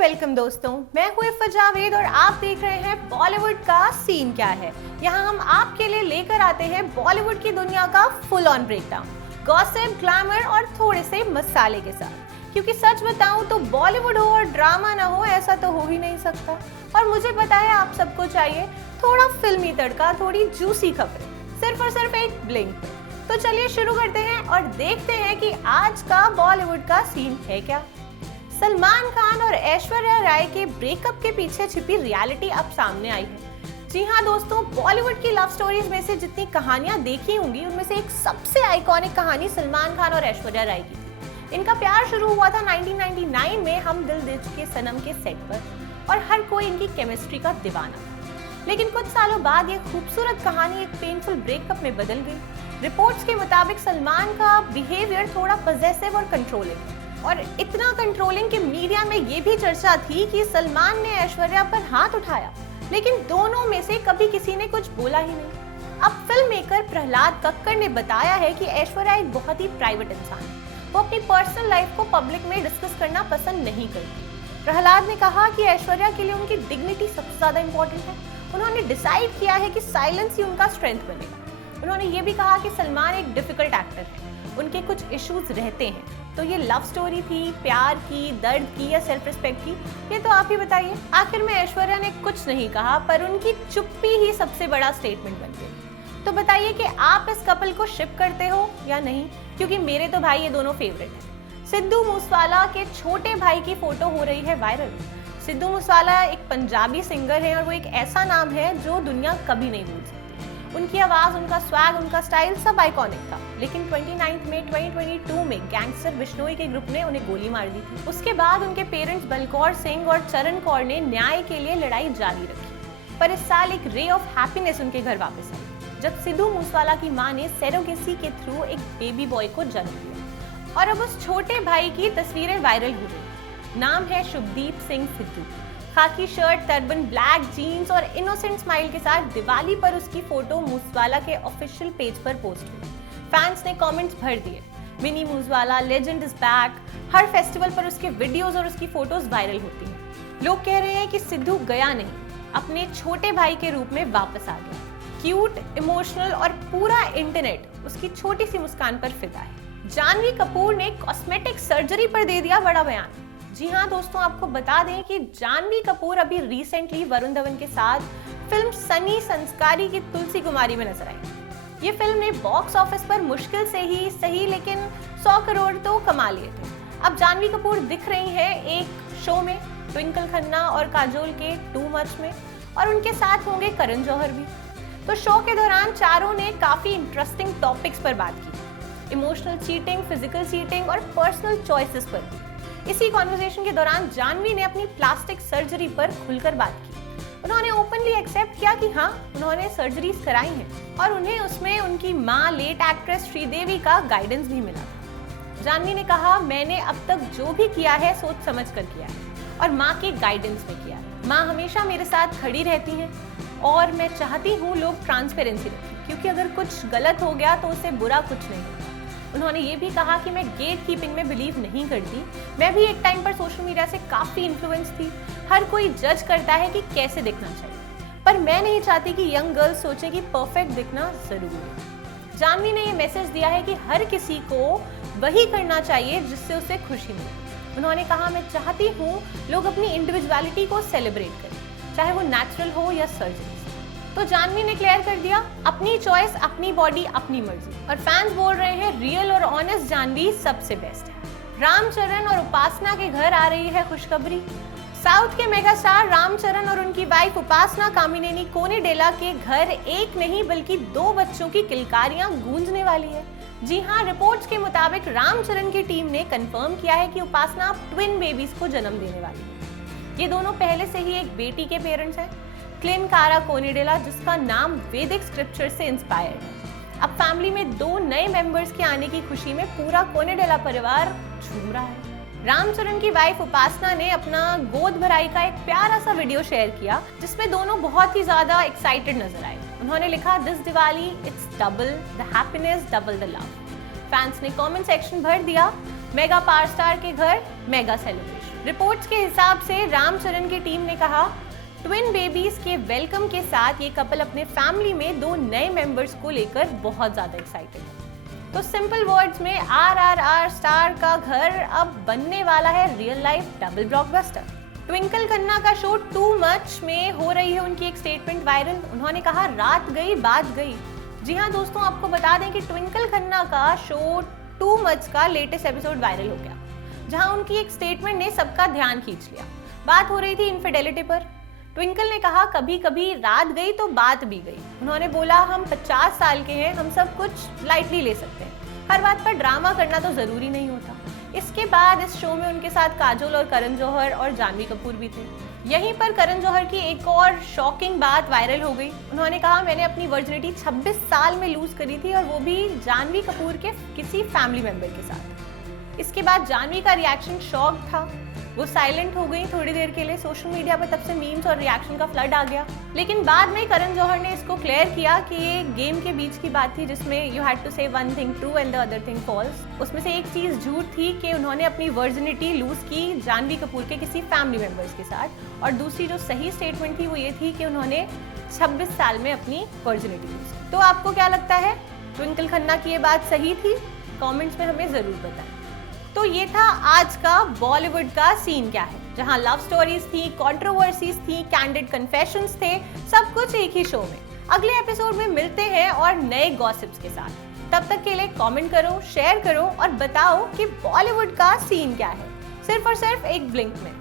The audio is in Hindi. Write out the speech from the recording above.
वेलकम दोस्तों, मैं हूँ इफ़ा जावेद और आप देख रहे हैं बॉलीवुड का सीन क्या है। यहाँ हम आपके लिए लेकर आते हैं बॉलीवुड की दुनिया का full on breakdown, gossip, glamour और थोड़े से मसाले के साथ। क्योंकि सच बताऊं तो बॉलीवुड हो और ड्रामा ना हो ऐसा तो हो ही नहीं सकता। और मुझे पता है आप सबको चाहिए थोड़ा फिल्मी तड़का, थोड़ी जूसी खबरें, सिर्फ और सिर्फ एक ब्लिंक पे। तो चलिए शुरू करते हैं और देखते हैं कि आज का बॉलीवुड का सीन है क्या। सलमान खान और ऐश्वर्या राय के ब्रेकअप के पीछे छिपी रियलिटी अब सामने आई है। जी हाँ दोस्तों, बॉलीवुड की लव स्टोरीज में से जितनी कहानियां देखी होंगी उनमें से एक सबसे आइकॉनिक कहानी सलमान खान और ऐश्वर्या राय की थी। इनका प्यार शुरू हुआ था 1999 में हम दिल दे चुके सनम के सेट पर और हर कोई इनकी केमिस्ट्री का दीवाना था। लेकिन कुछ सालों बाद ये खूबसूरत कहानी एक पेनफुल ब्रेकअप में बदल गई। रिपोर्ट्स के मुताबिक सलमान का बिहेवियर थोड़ा पजेसिव और कंट्रोलिंग, और इतना कंट्रोलिंग कि मीडिया में ये भी चर्चा थी कि सलमान ने ऐश्वर्या पर हाथ उठाया, लेकिन दोनों में से कभी किसी ने कुछ बोला ही नहीं। अब फिल्म मेकर प्रहलाद कक्कड़ ने बताया है कि ऐश्वर्या एक बहुत ही प्राइवेट इंसान है। वो अपनी पर्सनल लाइफ को पब्लिक में डिस्कस करना पसंद नहीं करती। प्रहलाद ने कहा कि ऐश्वर्या के लिए उनकी डिग्निटी सबसे ज्यादा इंपॉर्टेंट है। उन्होंने डिसाइड किया है कि साइलेंस ही उनका स्ट्रेंथ बनेगा। उन्होंने ये भी कहा कि सलमान एक डिफिकल्ट एक्टर है, उनके कुछ इश्यूज रहते हैं। तो ये लव स्टोरी थी, प्यार की, दर्द की या सेल्फ रिस्पेक्ट की, ये तो आप ही बताइए। आखिर में ऐश्वर्या ने कुछ नहीं कहा, पर उनकी चुप्पी ही सबसे बड़ा स्टेटमेंट बन गई। तो बताइए कि आप इस कपल को शिप करते हो या नहीं, क्योंकि मेरे तो भाई ये दोनों फेवरेट हैं। सिद्धू मूसेवाला के छोटे भाई की फोटो हो रही है वायरल। सिद्धू मूसेवाला एक पंजाबी सिंगर है और वो एक ऐसा नाम है जो दुनिया कभी नहीं भूल सकती। उनकी आवाज, उनका स्वैग, उनका स्टाइल सब आइकॉनिक था। लेकिन 29 मई 2022 में गैंगस्टर बिश्नोई के ग्रुप ने उन्हें गोली मार दी थी। उसके बाद उनके पेरेंट्स बलकौर सिंह और चरण कौर ने न्याय के लिए लड़ाई जारी रखी। पर इस साल एक रे ऑफ हैप्पीनेस उनके घर वापस आई, जब सिद्धू मूसेवाला की मां ने सेरोगेसी के थ्रू एक बेबी बॉय को जन्म दिया। और अब उस छोटे भाई की तस्वीरें वायरल हो गई। नाम है शुभदीप सिंह सिद्धू। खाकी शर्ट, टर्बन, ब्लैक जीन्स और इनोसेंट स्माइल के साथ दिवाली पर उसकी फोटो मूसेवाला के ऑफिशियल पेज पर पोस्ट हुई। फैंस ने कमेंट्स भर दिए, mini Moosewala, legend is back. Her festival पर उसके वीडियोस और उसकी फोटोज वायरल होती हैं। लोग कह रहे हैं कि सिद्धू गया नहीं, अपने छोटे भाई के रूप में वापस आ गया। क्यूट, इमोशनल और पूरा इंटरनेट उसकी छोटी सी मुस्कान पर फिदा है। जानवी कपूर ने कॉस्मेटिक सर्जरी पर दे दिया बड़ा बयान। जी हाँ दोस्तों, आपको बता दें कि जानवी कपूर अभी रिसेंटली वरुण धवन के साथ फिल्म सनी संस्कारी की तुलसी कुमारी में नजर आई। ये फिल्म ने बॉक्स ऑफिस पर मुश्किल से ही सही लेकिन 100 करोड़ तो कमा लिए थे। अब जानवी कपूर दिख रही है एक शो में, ट्विंकल खन्ना और काजोल के टू मच में, और उनके साथ होंगे करण जौहर भी। तो शो के दौरान चारों ने काफी इंटरेस्टिंग टॉपिक्स पर बात की, इमोशनल चीटिंग, फिजिकल चीटिंग और पर्सनल चॉइसेस पर। इसी कॉन्वर्सेशन के दौरान जानवी ने अपनी प्लास्टिक सर्जरी पर खुलकर बात की। उन्होंने ओपनली एक्सेप्ट किया कि हाँ, उन्होंने सर्जरीज कराई हैं और उन्हें उसमें उनकी मां लेट एक्ट्रेस श्रीदेवी का गाइडेंस भी मिला। जानवी ने कहा, मैंने अब तक जो भी किया है सोच समझ कर किया है और माँ के गाइडेंस में किया है। माँ हमेशा मेरे साथ खड़ी रहती हैं और मैं चाहती हूँ लोग ट्रांसपेरेंसी रखें, क्योंकि अगर कुछ गलत हो गया तो उससे बुरा कुछ नहीं होता। उन्होंने ये भी कहा कि मैं गेट कीपिंग में बिलीव नहीं करती। मैं भी एक टाइम पर सोशल मीडिया से काफी इन्फ्लुएंस थी। हर कोई जज करता है कि कैसे दिखना चाहिए, पर मैं नहीं चाहती कि यंग गर्ल्स सोचें कि परफेक्ट दिखना जरूरी है। जानवी ने ये मैसेज दिया है कि हर किसी को वही करना चाहिए जिससे उसे खुशी मिले। उन्होंने कहा, मैं चाहती हूँ लोग अपनी इंडिविजुअलिटी को सेलिब्रेट करें, चाहे वो नेचुरल हो या सर्जरी। तो जानवी ने क्लियर कर दिया, अपनी चॉइस, अपनी बॉडी, अपनी मर्जी। और फैंस बोल रहे हैं रियल और ऑनेस्ट जानवी सबसे बेस्ट है। रामचरण और उपासना के घर आ रही है खुशखबरी। साउथ के मेगा स्टार रामचरण और उनकी वाइफ उपासना कामिनेनी कोनिडेला के घर एक नहीं बल्कि 2 बच्चों की किलकारियां गूंजने वाली है। जी हाँ, रिपोर्ट्स के मुताबिक रामचरण की टीम ने कंफर्म किया है कि उपासना ट्विन बेबीज को जन्म देने वाली है। ये दोनों पहले से ही एक बेटी के पेरेंट्स हैं, क्लिनकारा कोनिडेला, जिसका नाम वैदिक स्क्रिप्चर से इंस्पायर्ड है। अब फैमिली में 2 नए मेंबर्स के आने की खुशी में पूरा कोनिडेला परिवार झूम रहा है। रामचरण की वाइफ उपासना ने अपना गोद भराई का एक प्यारा सा वीडियो शेयर किया, जिसमें दोनों बहुत ही ज्यादा एक्साइटेड नजर आए। उन्होंने लिखा, this Diwali it's double the happiness, double the love. Fans ने कमेंट सेक्शन भर दिया, मेगा पावर स्टार के घर मेगा सेलिब्रेशन। रिपोर्ट्स के हिसाब से रामचरण की टीम ने कहा, ट्विन बेबीज के वेलकम के साथ ये कपल अपने फैमिली में 2 नए मेंबर्स को लेकर बहुत ज्यादा एक्साइटेड है। तो सिंपल वर्ड्स में RRR स्टार का घर अब बनने वाला है real life double blockbuster. Twinkle Khanna का शो टू मच में हो रही है उनकी एक स्टेटमेंट वायरल। उन्होंने कहा, रात गई बात गई। जी हाँ दोस्तों, आपको बता दें कि ट्विंकल खन्ना का शो टू मच का लेटेस्ट एपिसोड वायरल हो गया, जहां उनकी एक स्टेटमेंट ने सबका ध्यान खींच लिया। बात हो रही थी इनफिडेलिटी पर। ट्विंकल ने कहा, कभी कभी रात गई तो बात भी गई। उन्होंने बोला, हम 50 साल के हैं, हम सब कुछ लाइटली ले सकते हैं, हर बात पर ड्रामा करना तो जरूरी नहीं होता। इसके बाद इस शो में उनके साथ काजोल और करण जौहर और जानवी कपूर भी थे। यहीं पर करण जौहर की एक और शॉकिंग बात वायरल हो गई। उन्होंने कहा, मैंने अपनी वर्जिनिटी 26 साल में लूज करी थी और वो भी जानवी कपूर के किसी फैमिली मेंबर के साथ। इसके बाद जानवी का रिएक्शन शॉक था, वो साइलेंट हो गई थोड़ी देर के लिए। सोशल मीडिया पर तब से मीम्स और रिएक्शन का फ्लड आ गया। लेकिन बाद में करण जौहर ने इसको क्लियर किया कि ये गेम के बीच की बात थी, जिसमें you had to say one thing true and the other thing false. उसमें से एक चीज झूठ थी कि उन्होंने अपनी वर्जिनिटी लूज की जानवी कपूर के किसी फैमिली मेंबर्स के साथ, और दूसरी जो सही स्टेटमेंट थी वो ये थी कि उन्होंने 26 साल में अपनी वर्जिनिटी लूज की। तो आपको क्या लगता है, ट्विंकल खन्ना की ये बात सही थी? कमेंट्स में हमें जरूर बताएं। तो ये था आज का बॉलीवुड का सीन क्या है, जहां लव स्टोरीज थी, कंट्रोवर्सीज थी, कैंडिड कन्फेशंस थे, सब कुछ एक ही शो में। अगले एपिसोड में मिलते हैं और नए गॉसिप्स के साथ। तब तक के लिए कमेंट करो, शेयर करो और बताओ कि बॉलीवुड का सीन क्या है, सिर्फ और सिर्फ एक ब्लिंक में।